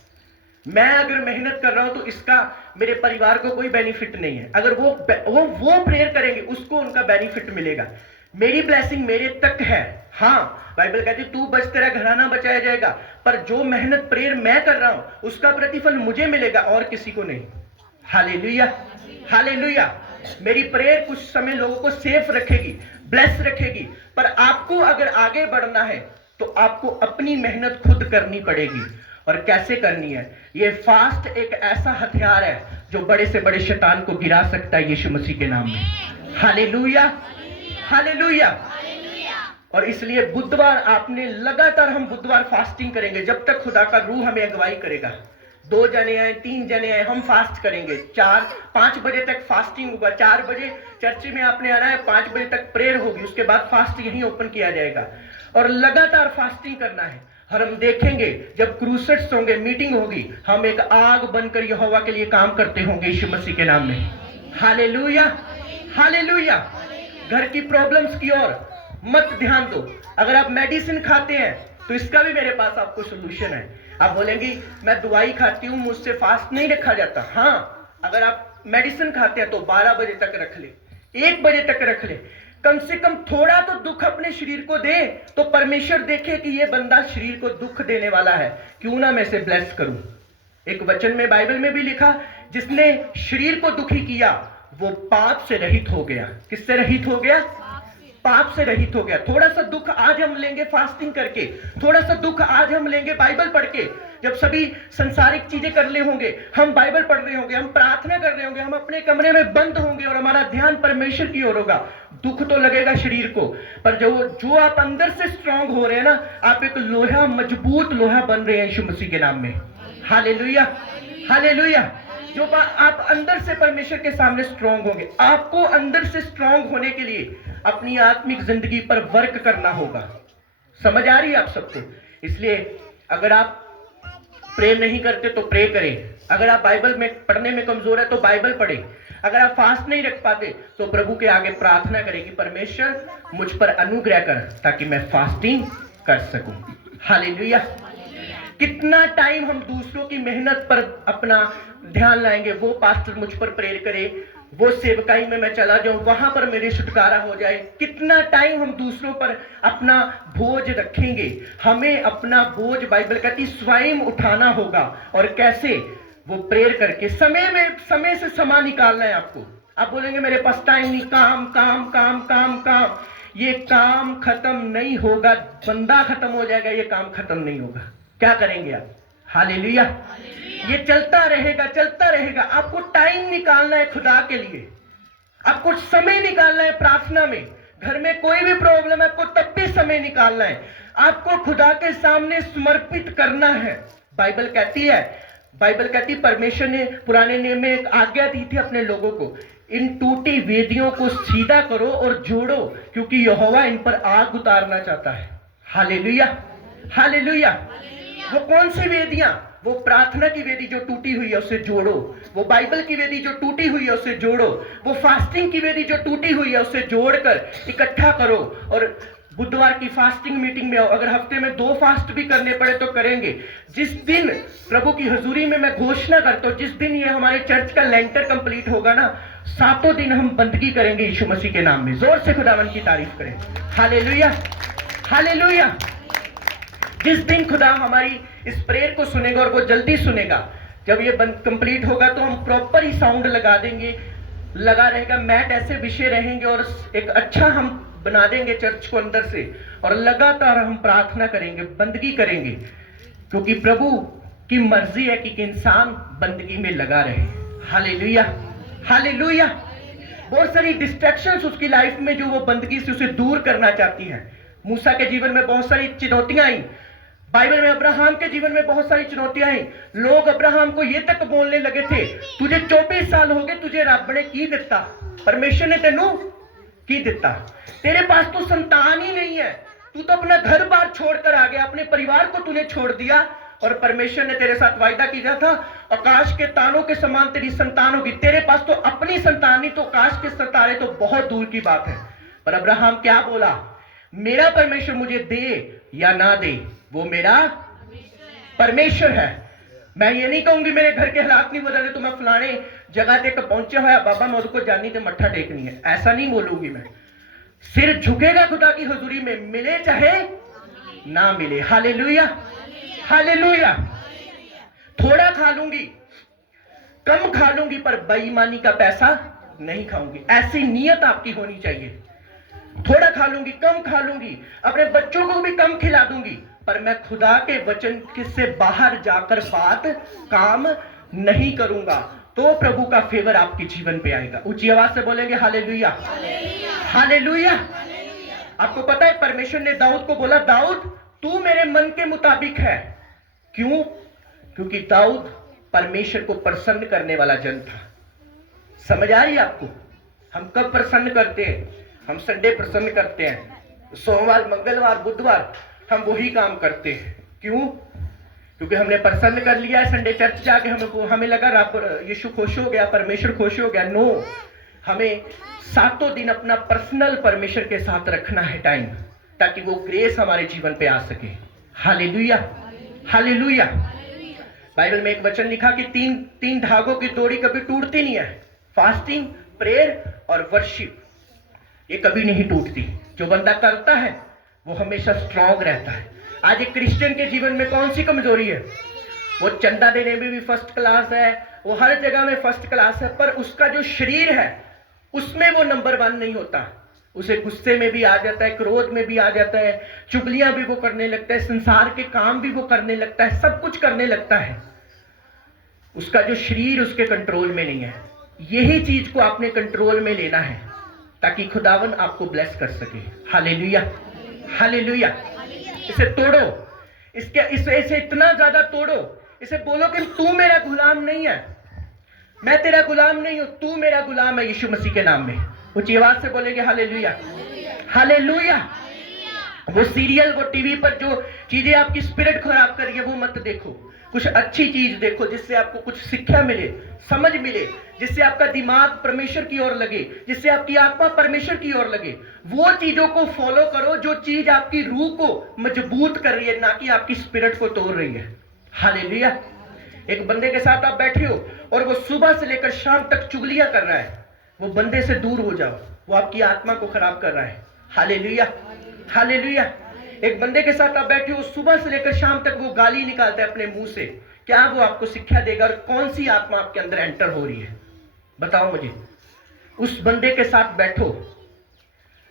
मैं अगर मेहनत कर रहा हूं तो इसका मेरे परिवार को कोई बेनिफिट नहीं है। अगर वो प्रेयर करेंगे उसको उनका बेनिफिट मिलेगा। मेरी ब्लेसिंग मेरे तक है। हाँ, बाइबल कहती तू बच तेरा घराना बचाया जाएगा, पर जो मेहनत प्रेयर मैं कर रहा हूं उसका प्रतिफल मुझे मिलेगा और किसी को नहीं। Hallelujah, hallelujah. मेरी प्रेयर कुछ समय लोगों को सेफ रखेगी, ब्लेस रखेगी, पर आपको अगर आगे बढ़ना है तो आपको अपनी मेहनत खुद करनी पड़ेगी। और कैसे करनी है? ये फास्ट एक ऐसा हथियार है जो बड़े से बड़े शैतान को गिरा सकता है यीशु मसीह के नाम में। Hallelujah, hallelujah. और इसलिए बुधवार आपने लगातार, हम बुधवार फास्टिंग करेंगे जब तक खुदा का रूह हमें अगुवाई करेगा। 2 जने आए, 3 जने आए, हम फास्ट करेंगे। 4-5 बजे तक फास्टिंग होगा। 4 बजे चर्च में आपने आना है, 5 बजे तक प्रेयर होगी, उसके बाद फास्ट यहीं ओपन किया जाएगा, और लगातार फास्टिंग करना है। और हम देखेंगे जब क्रूसेड्स होंगे, मीटिंग होगी, हम एक आग बनकर यहोवा के लिए काम करते होंगे यीशु मसीह के नाम में। Hallelujah, hallelujah. घर की प्रॉब्लम्स की ओर मत ध्यान दो। अगर आप मेडिसिन खाते हैं तो इसका भी मेरे पास आपको सोल्यूशन है। आप बोलेंगे मैं दवाई खाती हूं, मुझसे फास्ट नहीं रखा जाता। हाँ, अगर आप मेडिसिन खाते हैं तो 12 बजे तक रख ले, 1 बजे तक रख ले। कम से कम थोड़ा तो दुख अपने शरीर को दे, तो परमेश्वर देखे कि ये बंदा शरीर को दुख देने वाला है, क्यों ना मैं इसे ब्लेस करूं। एक वचन में बाइबल में भी लिखा, जिसने शरीर को दुखी किया वो पाप से रहित हो गया। किससे रहित हो गया? पाप से रहित हो गया। थोड़ा सा दुख आज हम लेंगे फास्टिंग करके, थोड़ा सा दुख आज हम लेंगे बाइबल पढ़ के। जब सभी संसारिक चीजें कर ले होंगे, हम बाइबल पढ़ रहे होंगे, हम प्रार्थना कर रहे होंगे, हम अपने कमरे में बंद होंगे और हमारा ध्यान परमेश्वर की ओर होगा। दुख तो लगेगा शरीर को, पर जो आप अंदर से स्ट्रांग हो रहे हैं ना, आप एक लोहा, मजबूत लोहा बन रहे हैं यीशु मसीह के नाम में। Hallelujah, hallelujah. जो आप अंदर से परमेश्वर के सामने स्ट्रांग होंगे। आपको अंदर से स्ट्रांग होने के लिए अपनी आत्मिक जिंदगी पर वर्क करना होगा। समझ आ रही है आप सबको? इसलिए अगर आप प्रे नहीं करते तो प्रे करें। अगर आप बाइबल में पढ़ने में कमजोर है तो बाइबल पढ़ें। अगर आप फास्ट नहीं रख पाते तो प्रभु के आगे प्रार्थना करें कि परमेश्वर मुझ पर अनुग्रह कर ताकि मैं फास्टिंग कर सकूं। हालेलुया। कितना टाइम हम दूसरों की मेहनत पर अपना ध्यान लाएंगे, वो पास्टर मुझ पर प्रेयर करे, वो सेवकाई में मैं चला जाऊं, वहां पर मेरी छुटकारा हो जाए। कितना टाइम हम दूसरों पर अपना बोझ रखेंगे? हमें अपना बोझ, बाइबल कहती, स्वयं उठाना होगा। और कैसे? वो प्रेयर करके, समय से समा निकालना है आपको। आप बोलेंगे मेरे पास टाइम नहीं, काम काम काम काम काम। ये काम खत्म नहीं होगा, बंदा खत्म हो जाएगा, ये काम खत्म नहीं होगा। क्या करेंगे आप? हालेलुया। ये चलता रहेगा। आपको टाइम निकालना है खुदा के लिए, आपको समय निकालना है प्रार्थना में। घर में कोई भी प्रॉब्लम है, आपको तब भी समय निकालना है, आपको खुदा के सामने समर्पित करना है। बाइबल कहती है परमेश्वर ने पुराने नियम में एक आज्ञा दी थी अपने लोगों को, इन टूटी वेदियों को सीधा करो और जोड़ो, क्योंकि यहोवा इन पर आग उतारना चाहता है। Hallelujah, hallelujah. वो कौन सी वेदियां? वो प्रार्थना की वेदी जो टूटी हुई है उसे जोड़ो, वो बाइबल की वेदी जो टूटी हुई है उसे जोड़ो, वो फास्टिंग की वेदी जो टूटी हुई है उसे जोड़कर इकट्ठा करो। और बुधवार की फास्टिंग मीटिंग में आओ। अगर हफ्ते में 2 फास्ट भी करने पड़े तो करेंगे। जिस दिन प्रभु की हजूरी में मैं घोषणा करता हूं, जिस दिन ये हमारे चर्च का लेंटर कंप्लीट होगा ना, 7 दिन हम बंदगी करेंगे यीशु मसीह के नाम में। जोर से खुदावन की तारीफ करें। Hallelujah, hallelujah. जिस दिन खुदा हमारी इस प्रेयर को सुनेगा, और वो जल्दी सुनेगा, जब ये कंप्लीट होगा तो हम प्रॉपर ही साउंड लगा देंगे, लगा रहेगा, मैट ऐसे विषय रहेंगे और एक अच्छा हम बना देंगे चर्च को अंदर से, और लगातार हम प्रार्थना करेंगे, बंदगी करेंगे, क्योंकि प्रभु की मर्जी है कि इंसान बंदगी में लगा रहे। Hallelujah, hallelujah. बहुत सारी डिस्ट्रैक्शंस उसकी लाइफ में जो वो बंदगी से उसे दूर करना चाहती है। मूसा के जीवन में बहुत सारी चुनौतियां आई, बाइबल में अब्राहम के जीवन में बहुत सारी चुनौतियां आई। लोग अब्राहम को ये तक बोलने लगे थे, तुझे 24 साल हो गए, तुझे रब ने की दिता, परमेश्वर ने तेनू की दिता, तेरे पास तो संतान ही नहीं है, तू तो अपना घर बार छोड़कर आ गया, अपने परिवार को तूने छोड़ दिया, और परमेश्वर ने तेरे साथ वायदा किया था आकाश के तारों के समान तेरी संतान होगी। तेरे पास तो अपनी संतान नहीं, तो आकाश के सितारे तो बहुत दूर की बात है। पर अब्राहम क्या बोला? मेरा परमेश्वर मुझे दे या ना दे, वो मेरा परमेश्वर है। मैं ये नहीं कहूंगी मेरे घर के हालात नहीं बदले तो मैं फलाने जगह तक पहुंचा हुआ बाबा मैं उसको जानी तो मत्था टेकनी है, ऐसा नहीं बोलूंगी। मैं सिर झुकेगा खुदा की हुजूरी में, मिले चाहे ना मिले। Hallelujah, hallelujah. थोड़ा खा लूंगी, कम खा लूंगी, पर बेईमानी का पैसा नहीं खाऊंगी। ऐसी नीयत आपकी होनी चाहिए। थोड़ा खा लूंगी, कम खा लूंगी, अपने बच्चों को भी कम खिला दूंगी, पर मैं खुदा के वचन से बाहर जाकर बात काम नहीं करूंगा, तो प्रभु का फेवर आपके जीवन पे आएगा। ऊंची आवाज से बोलेंगे हालेलुया, हालेलुया। आपको पता है परमेश्वर ने दाऊद को बोला, दाऊद तू मेरे मन के मुताबिक है। क्यों? क्योंकि दाऊद परमेश्वर को प्रसन्न करने वाला जन था। समझ आ रही है आपको? हम कब प्रसन्न करते हैं? हम संडे प्रसन्न करते हैं, सोमवार, मंगलवार, बुधवार हम वही काम करते हैं। क्यों? क्योंकि हमने प्रसन्न कर लिया है संडे चर्च जाके, हमें लगा रब यीशु खुश हो गया, परमेश्वर खुश हो गया। नो, हमें 7 दिन अपना पर्सनल परमेश्वर के साथ रखना है टाइम, ताकि वो ग्रेस हमारे जीवन पे आ सके। Hallelujah, hallelujah. बाइबल में एक वचन लिखा कि तीन धागों की डोरी कभी टूटती नहीं है, फास्टिंग, प्रेयर और वर्शिप, ये कभी नहीं टूटती। जो बंदा करता है वो हमेशा स्ट्रांग रहता है। आज एक क्रिश्चियन के जीवन में कौन सी कमजोरी है? वो चंदा देने में भी फर्स्ट क्लास है, वो हर जगह में फर्स्ट क्लास है, पर उसका जो शरीर है उसमें वो नंबर 1 नहीं होता। उसे गुस्से में भी आ जाता है, क्रोध में भी आ जाता है, चुगलियां भी वो करने लगता है, संसार के काम भी वो करने लगता है, सब कुछ करने लगता है। उसका जो शरीर उसके कंट्रोल में नहीं है। यही चीज को आपने कंट्रोल में लेना है, ताकि खुदावन आपको ब्लेस कर सके। Hallelujah, hallelujah. इसे तोड़ो, इसे इतना ज्यादा तोड़ो, इसे बोलो कि तू मेरा गुलाम नहीं है, मैं तेरा गुलाम नहीं हूं, तू मेरा गुलाम है यीशु मसीह के नाम में। ऊंची आवाज से बोलेंगे हालेलुया, हालेलुया। वो सीरियल, वो टीवी पर जो चीजें आपकी स्पिरिट खराब कर रही है वो मत देखो। कुछ अच्छी चीज देखो जिससे आपको कुछ शिक्षा मिले, समझ मिले, जिससे आपका दिमाग परमेश्वर की ओर लगे, जिससे आपकी आत्मा परमेश्वर की ओर लगे। वो चीजों को फॉलो करो जो चीज आपकी रूह को मजबूत कर रही है, ना कि आपकी स्पिरिट को तोड़ रही है। हालेलुया। एक बंदे के साथ आप बैठे हो और वो सुबह से लेकर शाम तक चुगलियां कर रहा है, वो बंदे से दूर हो जाओ, वो आपकी आत्मा को खराब कर रहा है। Hallelujah, hallelujah. एक बंदे के साथ आप बैठे हो, सुबह से लेकर शाम तक वो गाली निकालता है अपने मुंह से, क्या वो आपको शिक्षा देगा? और कौन सी आत्मा आपके अंदर एंटर हो रही है? बताओ मुझे। उस बंदे के साथ बैठो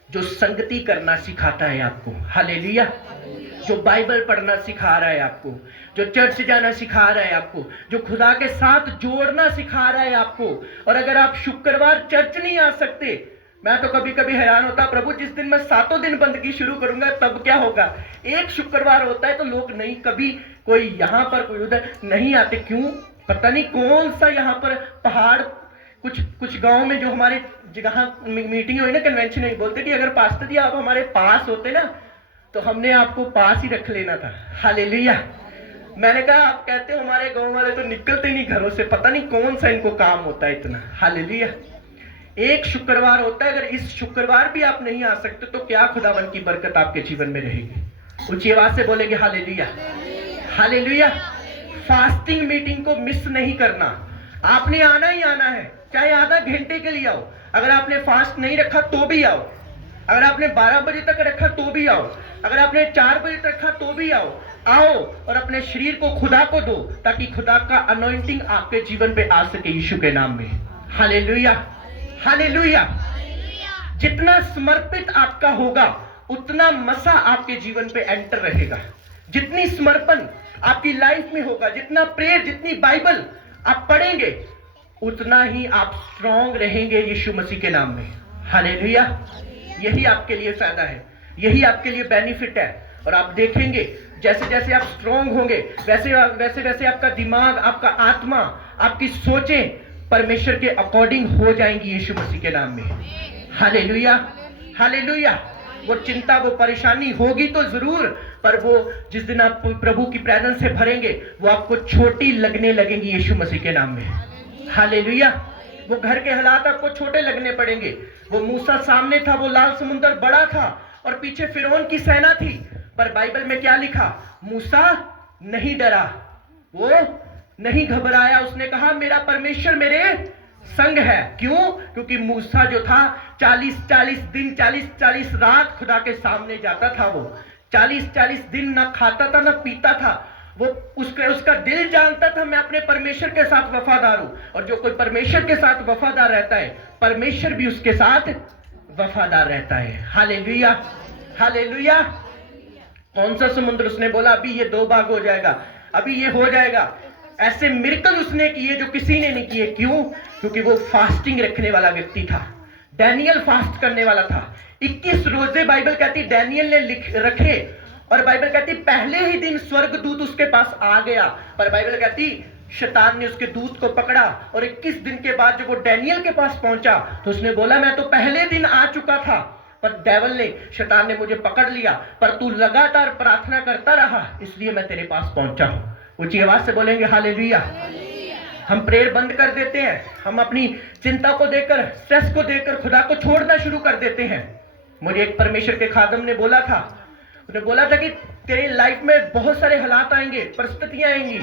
जो संगति करना सिखाता है आपको, हालेलुया, जो बाइबल पढ़ना सिखा रहा है आपको, जो चर्च जाना सिखा रहा है आपको, जो खुदा के साथ जोड़ना सिखा रहा है आपको। और अगर आप शुक्रवार चर्च नहीं आ सकते, मैं तो कभी कभी हैरान होता, प्रभु जिस दिन मैं 7 दिन बंदगी शुरू करूंगा तब क्या होगा। एक शुक्रवार होता है तो लोग नहीं, कभी कोई यहाँ पर कोई उधर नहीं आते, क्यों पता नहीं। कौन सा यहाँ पर पहाड़, कुछ गांव में जो हमारे जगह मीटिंग हुई ना, कन्वेंशन में बोलते कि अगर पास्टर जी आप हमारे पास होते ना तो हमने आपको पास ही रख लेना था, हालेलुया। मैंने कहा आप कहते हो हमारे गांव वाले तो निकलते नहीं घरों से, पता नहीं कौन सा इनको काम होता है इतना, हालेलुया। एक शुक्रवार होता है, अगर इस शुक्रवार भी आप नहीं आ सकते तो क्या खुदावन की बरकत आपके जीवन में रहेगी। ऊंची आवाज से बोलेंगे हालेलुया, हालेलुया। फास्टिंग मीटिंग को मिस नहीं करना, आपने आना ही आना है, चाहे आधा घंटे के लिए आओ। अगर आपने फास्ट नहीं रखा तो भी आओ, अगर आपने 12 बजे तक रखा तो भी आओ, अगर आपने 4 बजे तक रखा तो भी आओ और अपने शरीर को खुदा को दो, ताकि खुदा का अनॉइंटिंग आपके जीवन पे आ सके यीशु के नाम में, हालेलुया, हालेलुया। जितना समर्पित आपका होगा उतना मसा आपके जीवन पे एंटर रहेगा। जितनी समर्पण आपकी लाइफ में होगा, जितना प्रेयर, जितनी बाइबल आप पढ़ेंगे, उतना ही आप स्ट्रांग रहेंगे यीशु मसीह के नाम में, हालेलुया। यही आपके लिए फायदा है, यही आपके लिए बेनिफिट है। और आप देखेंगे जैसे जैसे आप स्ट्रांग होंगे वैसे वैसे वैसे आपका दिमाग, आपका आत्मा, आपकी सोचें परमेश्वर के अकॉर्डिंग हो जाएंगी यीशु मसीह के नाम में, हालेलुया, हालेलुया। वो चिंता, वो परेशानी होगी तो जरूर, पर वो जिस दिन आप प्रभु की प्रेजेंस से भरेंगे वो आपको छोटी लगने लगेंगी यीशु मसीह के नाम में, हालेलुया। वो घर के हालात आपको छोटे लगने पड़ेंगे। वो मूसा सामने था, वो लाल समुद्र बड़ा था और पीछे फिरौन की सेना थी, पर बाइबल में क्या लिखा, मूसा नहीं डरा, वो नहीं घबराया, उसने कहा मेरा परमेश्वर मेरे संग है। क्यों? क्योंकि मूसा जो था 40-40 दिन 40-40 रात खुदा के सामने जाता था। वो 40-40 दिन ना खाता था ना पीता था। वो उसका दिल जानता था मैं अपने परमेश्वर के साथ वफादार हूं, और जो कोई परमेश्वर के साथ वफादार रहता है परमेश्वर भी उसके साथ वफादार रहता है, हालेलुया, हालेलुया। कौन सा समुद्र, उसने बोला अभी ये 2 भाग हो जाएगा, अभी ये हो जाएगा। ऐसे मिरेकल उसने किए जो किसी ने नहीं किए। क्यों? क्योंकि वो फास्टिंग रखने वाला व्यक्ति था। डैनियल फास्ट करने वाला था। 21 रोजे बाइबल कहती डैनियल ने रखे, और बाइबल कहती पहले ही दिन स्वर्गदूत उसके पास आ गया, पर बाइबल कहती शैतान ने उसके दूत को पकड़ा, और 21 दिन के बाद जब वो डैनियल के पास पहुंचा तो उसने बोला मैं तो पहले दिन आ चुका था, पर डेविल ने, शैतान ने मुझे पकड़ लिया, पर तू लगातार प्रार्थना करता रहा इसलिए मैं तेरे पास पहुंचा हूं। ऊंची आवाज से बोलेंगे हालेलुया। हम प्रेयर बंद कर देते हैं, हम अपनी चिंता को देकर, स्ट्रेस को देकर खुदा को छोड़ना शुरू कर देते हैं। मुझे एक परमेश्वर के खादम ने बोला था, उसने बोला था कि तेरी लाइफ में बहुत सारे हालात आएंगे, परिस्थितियां आएंगी,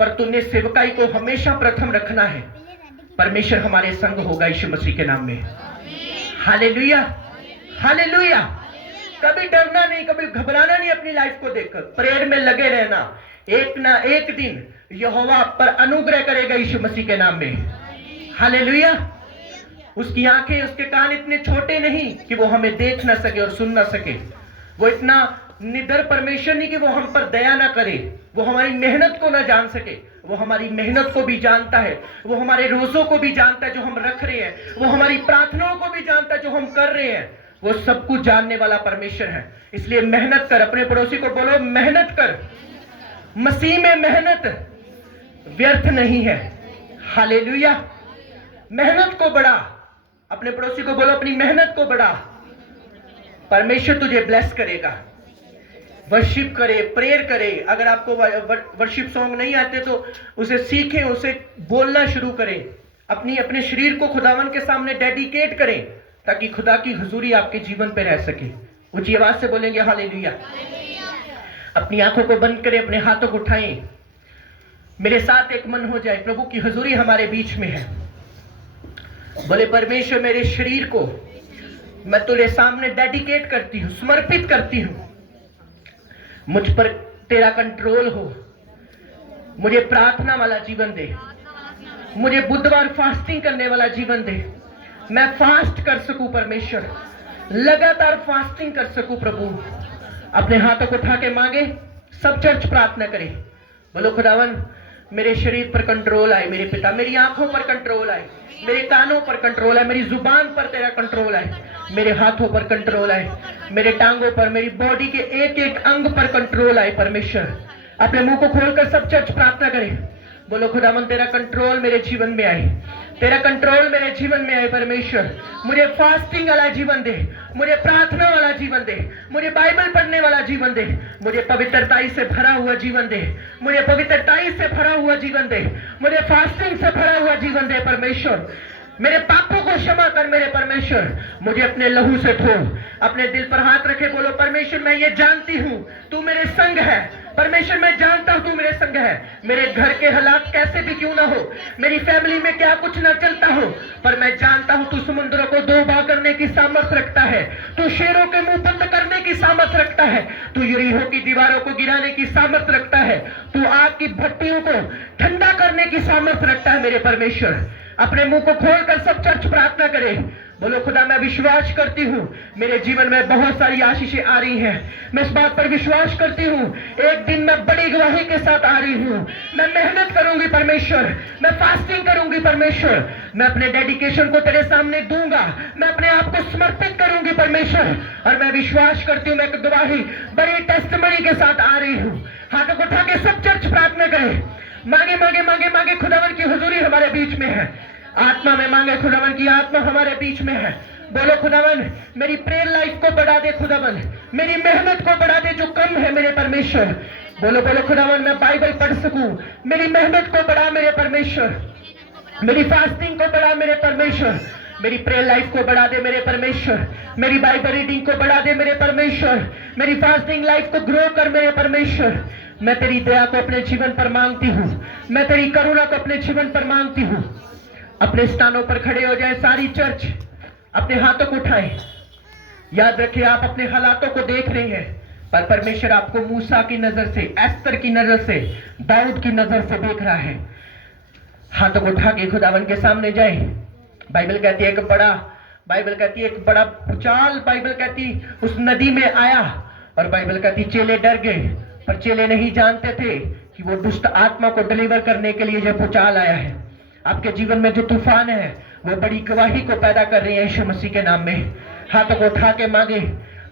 पर तूने सेवकाई को हमेशा प्रथम रखना है। परमेश्वर हमारे संग होगा यीशु मसीह के नाम में, हालेलुया, हालेलुया। कभी डरना नहीं, कभी घबराना नहीं अपनी लाइफ को देखकर, प्रेयर में लगे रहना। एक ना एक दिन यहोवा पर अनुग्रह करेगा यीशु मसीह के नाम में, हालेलुया। उसकी आंखें, उसके कान इतने छोटे नहीं कि वो हमें देख ना सके और सुन ना सके। वो इतना निडर परमेश्वर नहीं कि वो हम पर दया ना करे, वो हमारी मेहनत को ना जान सके, वो हमारी मेहनत को भी जानता है, वो हमारे रोजों को भी जानता है जो हम रख रहे हैं, वो हमारी प्रार्थनाओं को भी जानता है जो हम कर रहे हैं। वो सब कुछ जानने वाला परमेश्वर है। इसलिए मेहनत कर, अपने पड़ोसी को बोलो मेहनत कर, मसीह में मेहनत व्यर्थ नहीं है, हालेलुया। मेहनत को बढ़ा, अपने पड़ोसी को बोलो अपनी मेहनत को बढ़ा, परमेश्वर तुझे ब्लेस करेगा। वर्शिप करे, प्रेयर करे। अगर आपको वर्शिप सॉन्ग नहीं आते तो उसे सीखें, उसे बोलना शुरू करें, अपने शरीर को खुदावन के सामने डेडिकेट करें, ताकि खुदा की हुजूरी आपके जीवन पे रह सके। ऊंची आवाज से बोलेंगे हालेलुया। अपनी आंखों को बंद करें, अपने हाथों को उठाएं, मेरे साथ एक मन हो जाए। प्रभु की हुजूरी हमारे बीच में है। बोले परमेश्वर मेरे शरीर को मैं तेरे सामने डेडिकेट करती हूँ, समर्पित करती हूँ। मुझ पर तेरा कंट्रोल हो, मुझे प्रार्थना वाला जीवन दे, मुझे बुधवार फास्टिंग करने वाला जीवन दे, मैं फास्ट कर सकूं परमेश्वर, लगातार फास्टिंग कर सकूं प्रभु। अपने हाथों को उठा के मांगे, सब चर्च प्रार्थना करें। बोलो खुदावन मेरे शरीर पर कंट्रोल आए मेरे पिता, मेरी आंखों पर कंट्रोल आए, मेरे कानों पर कंट्रोल आए, मेरी जुबान पर तेरा कंट्रोल आए, मेरे हाथों पर कंट्रोल आए, मेरे टांगों पर, मेरी बॉडी के एक एक अंग पर कंट्रोल आए परमेश्वर। अपने मुंह को खोलकर सब चर्च प्रार्थना करें। बोलो खुदावन तेरा कंट्रोल मेरे जीवन में आए, तेरा कंट्रोल मेरे जीवन में आए परमेश्वर। मुझे फास्टिंग वाला जीवन दे, मुझे प्रार्थना वाला जीवन दे, मुझे बाइबल पढ़ने वाला जीवन दे, मुझे पवित्रताई से भरा हुआ जीवन दे, मुझे पवित्रताई से भरा हुआ जीवन दे, मुझे फास्टिंग से भरा हुआ जीवन दे परमेश्वर। मेरे पापों को क्षमा कर मेरे परमेश्वर, मुझे अपने लहू से धो। अपने दिल पर हाथ रखे बोलो परमेश्वर मैं ये जानती हूं तू मेरे संग है। परमेश्वर मैं जानता हूं तू मेरे संग है। मेरे घर के हालात कैसे भी क्यों ना हो, मेरी फैमिली में क्या कुछ ना चलता हो, पर मैं जानता हूं तू समुद्रों को दो भाग करने की सामर्थ्य रखता है, तू शेरों के मुंह बंद करने की सामर्थ्य रखता है, तू यरीहो की दीवारों को गिराने की सामर्थ्य रखता है, तू आग की भट्टियों को ठंडा करने की सामर्थ्य रखता है मेरे परमेश्वर। अपने मुंह को खोलकर सब चर्च प्रार्थना करें। बोलो खुदा मैं विश्वास करती हूँ मेरे जीवन में बहुत सारी आशीषें आ रही हैं। मैं इस बात पर विश्वास करती हूँ एक दिन मैं बड़ी गवाही के साथ आ रही हूँ। मैं मेहनत करूंगी परमेश्वर, मैं फास्टिंग करूंगी परमेश्वर, मैं अपने डेडिकेशन को तेरे सामने दूंगा, मैं अपने आप को समर्पित करूंगी परमेश्वर। और मैं विश्वास करती हूँ मैं एक गवाही बड़ी टेस्टमनी के साथ आ रही हूँ। हाथों को उठा के सब चर्च प्रार्थना करें। मांगे मांगे मांगे मांगे खुदावन की हुजूरी हमारे बीच में है। आत्मा में मांगे खुदावन की आत्मा हमारे बीच में है। बोलो खुदावन मेरी प्रेयर लाइफ को बढ़ा दे, खुदावन मेरी मेहनत को बढ़ा दे जो कम है मेरे परमेश्वर। बोलो बोलो खुदावन मैं बाइबल पढ़ सकूं, मेरी मेहनत को बढ़ा मेरे परमेश्वर, मेरी फास्टिंग को बढ़ा मेरे परमेश्वर, मेरी प्रेयर लाइफ को बढ़ा दे मेरे परमेश्वर, मेरी बाइबल रीडिंग को बढ़ा दे मेरे परमेश्वर, मेरी फास्टिंग लाइफ को ग्रो कर मेरे परमेश्वर। मैं तेरी दया को अपने जीवन पर मांगती हूँ, मैं तेरी करुणा को अपने जीवन पर मांगती हूँ। अपने स्थानों पर खड़े हो जाए सारी चर्च, अपने हाथों को उठाएं। याद रखिए आप अपने हालातों को देख रहे हैं, पर परमेश्वर आपको मूसा की नजर से, एस्तर की नजर से, दाऊद की नजर से देख रहा है। हाथों को उठा के खुदावन के सामने जाए। बाइबल कहती है एक बड़ा भूचाल, बाइबल कहती उस नदी में आया, और बाइबल कहती चेले डर गए, पर चेले नहीं जानते थे कि वो दुष्ट आत्मा को डिलीवर करने के लिए जो भूचाल आया है। आपके जीवन में जो तूफान है वो बड़ी गवाही को पैदा कर रही है यीशु मसीह के नाम में। हाथों को उठा के मांगे,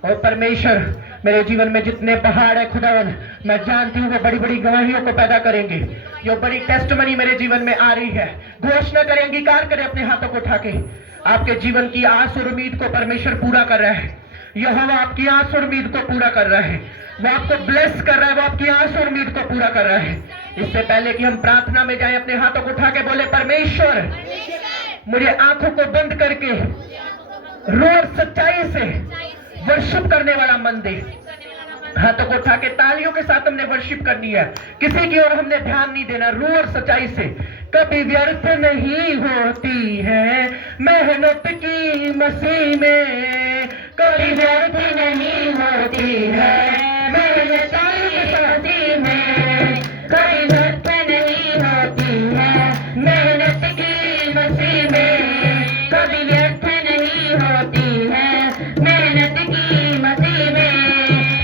और परमेश्वर मेरे जीवन में जितने पहाड़ है खुदावन मैं जानती हूँ वो बड़ी बड़ी गवाहियों को पैदा करेंगे। जो बड़ी टेस्टमनी मेरे जीवन में आ रही है, घोषणा करें, अंगीकार करें अपने हाथों को उठा के। आपके जीवन की आस और उम्मीद को परमेश्वर पूरा कर रहा है। यहोवा आपकी आस और उम्मीद को पूरा कर रहा है, वो आपको ब्लेस कर रहा है, वो आपकी आस और उम्मीद को पूरा कर रहा है। इससे पहले कि हम प्रार्थना में जाएं, अपने हाथों को उठा के बोले परमेश्वर मुझे आंखों को बंद करके रोज सच्चाई से वर्शिप करने वाला मन दे। हाथों को उठा के तालियों के साथ हमने वर्शिप करनी है, किसी की ओर हमने ध्यान नहीं देना। रू और सच्चाई से कभी व्यर्थ नहीं होती है मेहनत की मसीह में, कभी व्यर्थ नहीं होती है मेहनत की मसीह में, कभी व्यर्थ नहीं होती है मेहनत की मसीह में, कभी व्यर्थ नहीं होती है मेहनत की मसीह में।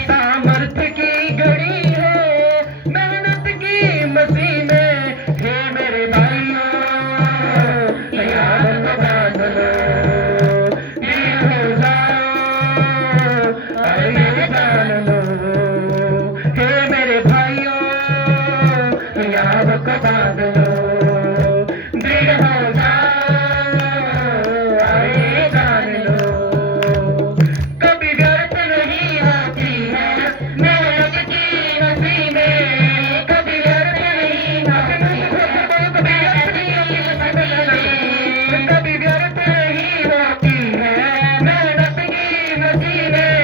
सामर्थ्य की घड़ी है मेहनत की मसीह में, हे मेरे भाइयों याद को बांध लो, वीर हो जाओ अरे जान लो, हे मेरे भाइयों याद को बांध लो, दृढ़ हो जाओ अरे जान लो। कभी व्यर्थ नहीं होती है मेहनत की मसीह में, कभी व्यर्थ नहीं होती है, कभी व्यर्थ नहीं होती है मेहनत की मसीह में,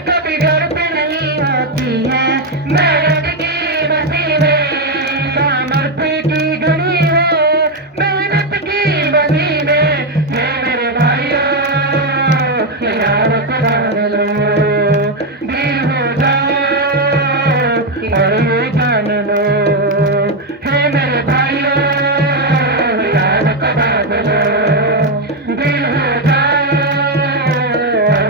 कभी व्यर्थ नहीं होती है मेहनत की मसीह में। सामर्थ्य की घड़ी है मेहनत की मसीह में, हे मेरे भाइयों याद को बांध लो, दृढ़ हो जाओ और ये जान लो, हे मेरे भाइयों याद को बांध लो, दृढ़ हो जाओ और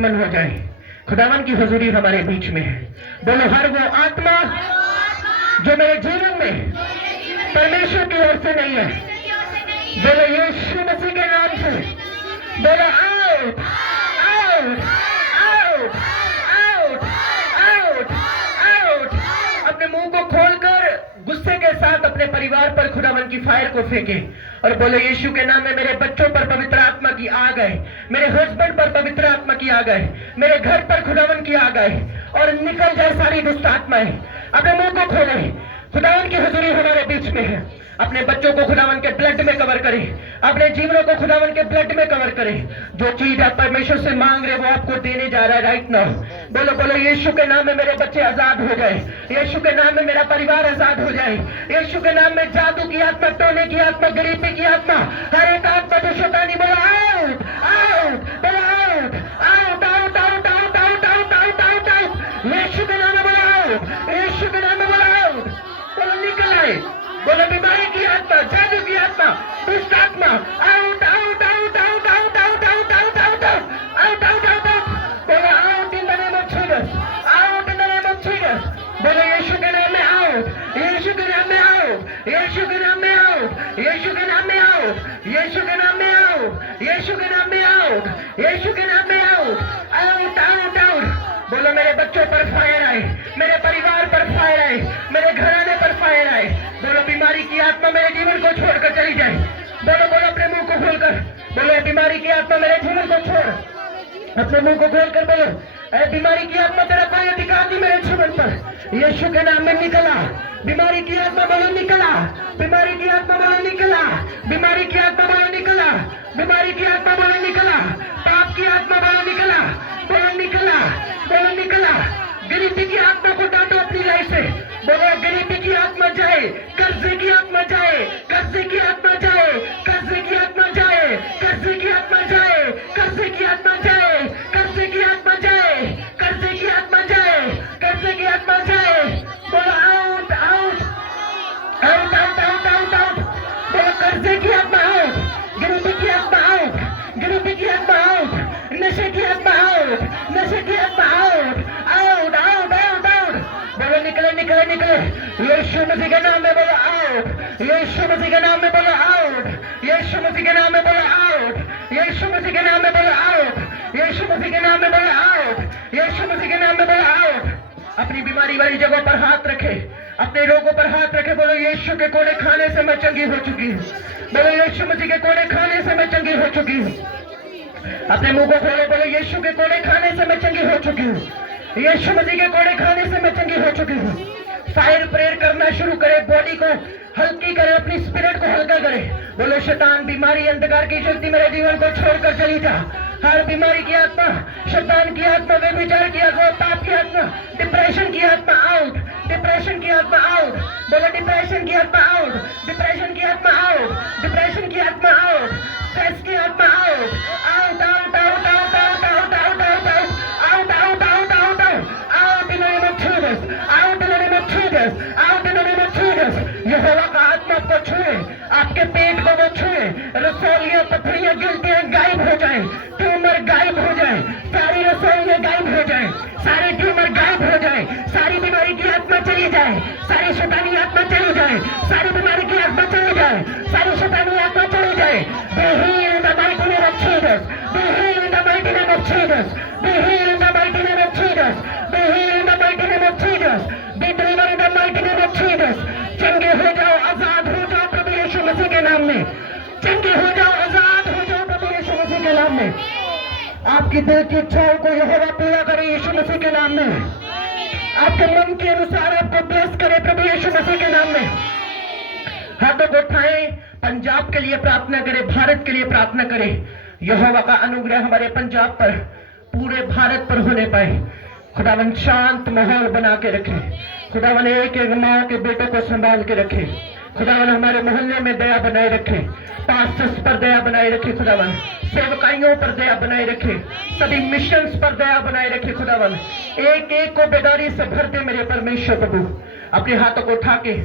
सेहतमंद हो जाए। खुदावन की हुजूरी हमारे बीच में है। बोलो हर वो आत्मा जो मेरे जीवन में परमेश्वर की ओर से नहीं है, बोलो यीशु मसीह के नाम से बोलो out out out out out out. अपने मुंह को खोलकर गुस्से के साथ अपने परिवार पर खुदावन की फायर को फेंके और बोले यीशु के नाम में मेरे बच्चों पर पवित्र आत्मा की आ गए, मेरे हस्बैंड पर पवित्र आत्मा की आ गए, मेरे घर पर खुदावन की आ गए और निकल जाए सारी दुष्ट आत्माएं। अपने मुंह को खोले, खुदावन की हुजूरी हमारे बीच में है। अपने बच्चों को खुदावन के ब्लड में कवर करें, अपने जीवनों को खुदावन के ब्लड में कवर करें। जो चीज आप परमेश्वर से मांग रहे वो आपको देने जा रहा है राइट नाउ। बोलो बोलो यीशु के नाम में मेरे बच्चे आजाद हो जाए, यीशु के नाम में मेरा परिवार आजाद हो जाए, यीशु के नाम में जादू की आत्मा, टोने की आत्मा, गरीबी की आत्मा, हर एक आत्मा जो शैतानी बोलो आउट आउट बोलो out out out out out out out out out out. Yeshu के नाम में बोलो आउट, यीशु के नाम में बोलो आउट। बोलो निकल आए, बोलो बीमारी की आत्मा, जादू की आत्मा, दुष्ट आत्मा out out out out out out out out out out out out out. बोलो out in the name of Jesus, out in the name of Jesus. बोलो यीशु के नाम में आउट, यीशु के नाम में आउट, यीशु के नाम में आउट, यीशु के नाम में आउट, यीशु के नाम में आउट, यीशु के नाम में आउट, यीशु के नाम में आउट आउट आउट आउट। बोलो मेरे बच्चों पर फायर आए, मेरे परिवार पर फायर आए, मेरे घराने पर फायर आए। बोलो बीमारी की आत्मा मेरे जीवन को छोड़कर चली जाए। बोलो बोलो अपने मुंह को खोलकर बोलो बीमारी की आत्मा मेरे जीवन को छोड़। अपने मुंह को खोलकर बोलो ऐ बीमारी की आत्मा तेरा कोई अधिकार नहीं मेरे जीवन पर। यीशु के नाम में निकला बीमारी की आत्मा, बोलो निकला बीमारी की आत्मा, बोलो निकला बीमारी की आत्मा, बोलो निकला बीमारी की आत्मा, बोलो निकला पाप की आत्मा, बोलो निकला बोलो निकला बोलो निकला। गरीबी की आत्मा को डांटो अपनी लाइफ से। बोलो गरीबी की आत्मा जाए, कर्जे की आत्मा जाए, कर्जे की आत्मा जाए, कर्जे की आत्मा जाए, कर्जे की आत्मा जाए, कर्जे की आत्मा जाए, कर्जे की आत्मा जाए, कर्जे की आत्मा जाए, कर्जे की आत्मा जाए। बोलो out out out out out out out. बोलो कर्जे की आत्मा आउट, गरीबी की आत्मा आउट, गरीबी की आत्मा आउट, नशे की आत्मा आउट, नशे की आत्मा out out out out out. बोलो निकले निकले निकले यीशु मसीह के नाम में बोलो आउट, यीशु मसीह के नाम में बोलो आउट, यीशु मसीह के नाम में बोलो आउट, यीशु मसीह के नाम में बोलो आउट, यीशु मसीह के नाम में बोलो आउट, यीशु मसीह के नाम में बोलो आउट। अपनी बीमारी वाली जगह पर हाथ रखे, अपने रोगों पर हाथ रखे। बोलो यीशु के कोड़े खाने से मैं चंगी हो चुकी हूँ, बोलो यीशु मसीह के कोड़े खाने से मैं चंगी हो चुकी हूँ। अपने मुंह को खोलो, बोलो यीशु के कोड़े खाने से मैं चंगी हो चुकी हूँ, यीशु मसीह के कोड़े खाने से मैं चंगी हो चुकी हूँ। फायर प्रेयर करना शुरू करे, बॉडी को हल्की करे, अपनी स्पिरिट को हल्का करे। बोलो शैतान, बीमारी, अंधकार की शक्ति मेरे जीवन को छोड़कर चली जा। हर बीमारी की आत्मा, शैतान की आत्मा, व्यभिचार की आत्मा, पाप की आत्मा, डिप्रेशन की आत्मा आउट, डिप्रेशन की आत्मा आउट। बोलो डिप्रेशन की आत्मा आउट, डिप्रेशन की आत्मा आउट, डिप्रेशन की आत्मा आउट, स्ट्रेस की आत्मा out out out out out out out out out out out out out out out in the name of Jesus, out in the name of Jesus, out in the name of Jesus. Yahowa का आत्मा आपको छुए, आपके पेट को वो छुए, रसौलियां, पथरियां, गिल्टियां गायब हो जाए, ट्यूमर गायब हो जाए, सारी रसौलियां गायब हो जाए, सारे ट्यूमर गायब हो जाए, सारी बीमारी की आत्मा चली जाए, सारी शैतानी आत्मा चली जाए, सारी बीमारी की आत्मा चली जाए, सारी शैतानी आत्मा चली जाए। Be healed in the mighty name of Jesus, be healed in the mighty name of Jesus, be healed in the mighty name of Jesus, be healed in the mighty name of Jesus, be delivered in the mighty name of Jesus। चंगे हो जाओ, आजाद हो जाओ प्रभु यीशु मसीह के नाम में, चंगे हो जाओ, आजाद हो जाओ प्रभु यीशु मसीह के नाम में। आपकी दिल की इच्छाओं को यहोवा पूरा करे यीशु मसीह के नाम में, आपके मन के अनुसार आपको ब्लेस करे प्रभु यीशु मसीह के नाम में। हाथों को उठाएं, पंजाब के लिए प्रार्थना करें, भारत के लिए प्रार्थना करें। यहोवा का अनुग्रह हमारे पंजाब पर, पूरे भारत पर होने पाए। खुदावन शांत माहौल बना के रखे, खुदावन एक एक माँ के बेटों को संभाल के रखे, खुदावन हमारे मोहल्ले में दया बनाए रखे, पास्टर्स पर दया बनाए रखे, खुदावन सेवकाइयों पर दया बनाए रखे, सभी मिशंस पर दया बनाए रखे। खुदावन एक एक को बेदारी से भर दे मेरे परमेश्वर प्रभु। अपने हाथों को उठा के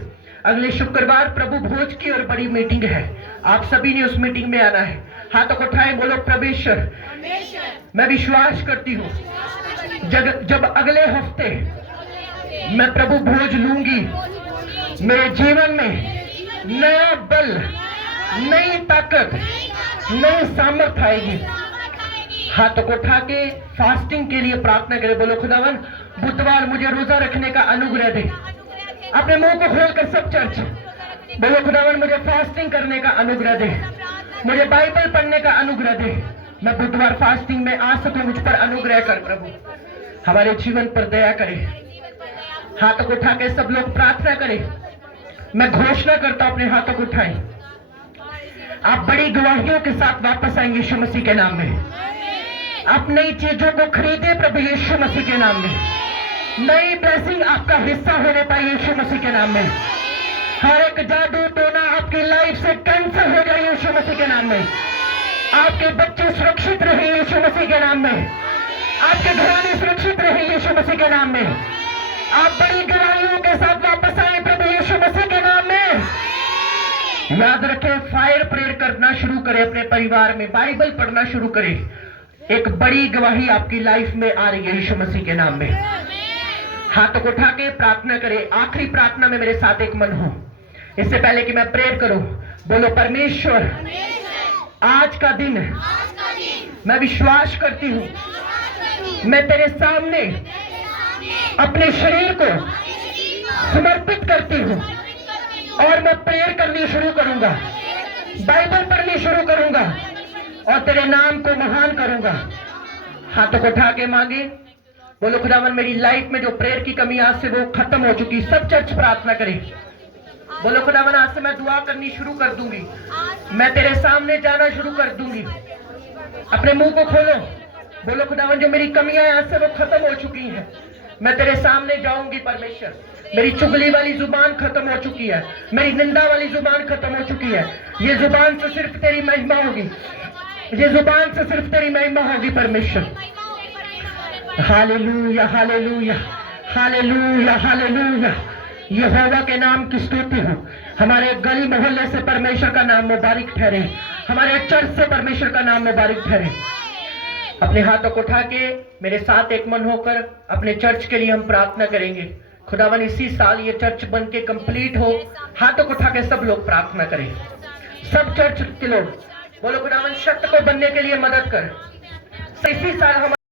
अगले शुक्रवार प्रभु भोज की और बड़ी मीटिंग है, आप सभी ने उस मीटिंग में आना है। हाथों को उठाए, बोलो परमेश्वर मैं विश्वास करती हूँ जब अगले हफ्ते मैं प्रभु भोज लूंगी, मेरे जीवन में नया बल, नई ताकत, नई सामर्थ आएगी। हाथों को उठा के फास्टिंग के लिए प्रार्थना करें। बोलो खुदावन बुधवार मुझे रोजा रखने का अनुग्रह दे। अपने मुंह को खोलकर सब चर्च बोलो खुदावन मुझे फास्टिंग करने का अनुग्रह दे, मुझे बाइबल पढ़ने का अनुग्रह दे, मैं बुधवार फास्टिंग में आ सकूं। मुझ पर अनुग्रह कर प्रभु, हमारे जीवन पर दया करे। हाथों को उठा के सब लोग प्रार्थना करें। मैं घोषणा करता हूं, अपने हाथों को उठाएं। आप बड़ी गवाहियों के साथ वापस आएंगे यीशु मसीह के नाम में। आप नई चीजों को खरीदे प्रभु यीशु मसीह के नाम में। नई ब्लेसिंग आपका हिस्सा होने पाए यीशु मसीह के नाम में। हर एक जादू टोना आपकी लाइफ से कैंसिल हो जाए यीशु मसीह के नाम में। आपके बच्चे सुरक्षित रहे यीशु मसीह के नाम में। आपके घराने सुरक्षित रहे यीशु मसीह के नाम में। आप बड़ी गवाहियों के साथ वापस आए प्रभु यीशु मसीह के नाम में। याद रखें, फायर प्रेयर करना शुरू करें, अपने परिवार में बाइबल पढ़ना शुरू करें। एक बड़ी गवाही आपकी लाइफ में आ रही है यीशु मसीह के नाम में। हाथों को उठा के प्रार्थना करें। आखिरी प्रार्थना में मेरे साथ एक मन हो। इससे पहले कि मैं प्रेयर करूं, बोलो परमेश्वर आज का दिन मैं विश्वास करती हूं, मैं तेरे सामने अपने शरीर को समर्पित करती हूं और मैं प्रेयर करनी शुरू करूंगा, बाइबल पढ़नी शुरू करूंगा और तेरे नाम को महान करूंगा। हाथों को उठा के मांगे, बोलो खुदावन मेरी लाइफ में जो प्रेयर की कमी आज से वो खत्म हो चुकी। सब चर्च प्रार्थना करें। बोलो खुदावन आज से मैं दुआ करनी शुरू कर दूंगी, मैं तेरे सामने जाना शुरू कर दूंगी। अपने मुंह को खोलो, बोलो खुदावन जो मेरी कमियां आज से वो खत्म हो चुकी हैं, मैं तेरे सामने जाऊंगी। परमेश्वर मेरी चुगली वाली जुबान खत्म हो चुकी है, मेरी निंदा वाली जुबान खत्म हो चुकी है। ये जुबान से सिर्फ तेरी महिमा होगी, ये जुबान से सिर्फ तेरी महिमा होगी परमेश्वर। Hallelujah hallelujah hallelujah hallelujah. Yahowa के नाम की स्तुति हो। हमारे गली मोहल्ले से परमेश्वर का नाम मुबारक ठहरे, हमारे चर्च से परमेश्वर का नाम मुबारक ठहरे। अपने हाथों को उठा के मेरे साथ एक मन होकर अपने चर्च के लिए हम प्रार्थना करेंगे। खुदावन इसी साल ये चर्च बन के कंप्लीट हो। हाथों को उठा के सब लोग प्रार्थना करें। सब चर्च के लोग बोलो खुदावन सत्य को बनने के लिए मदद कर। इसी साल हम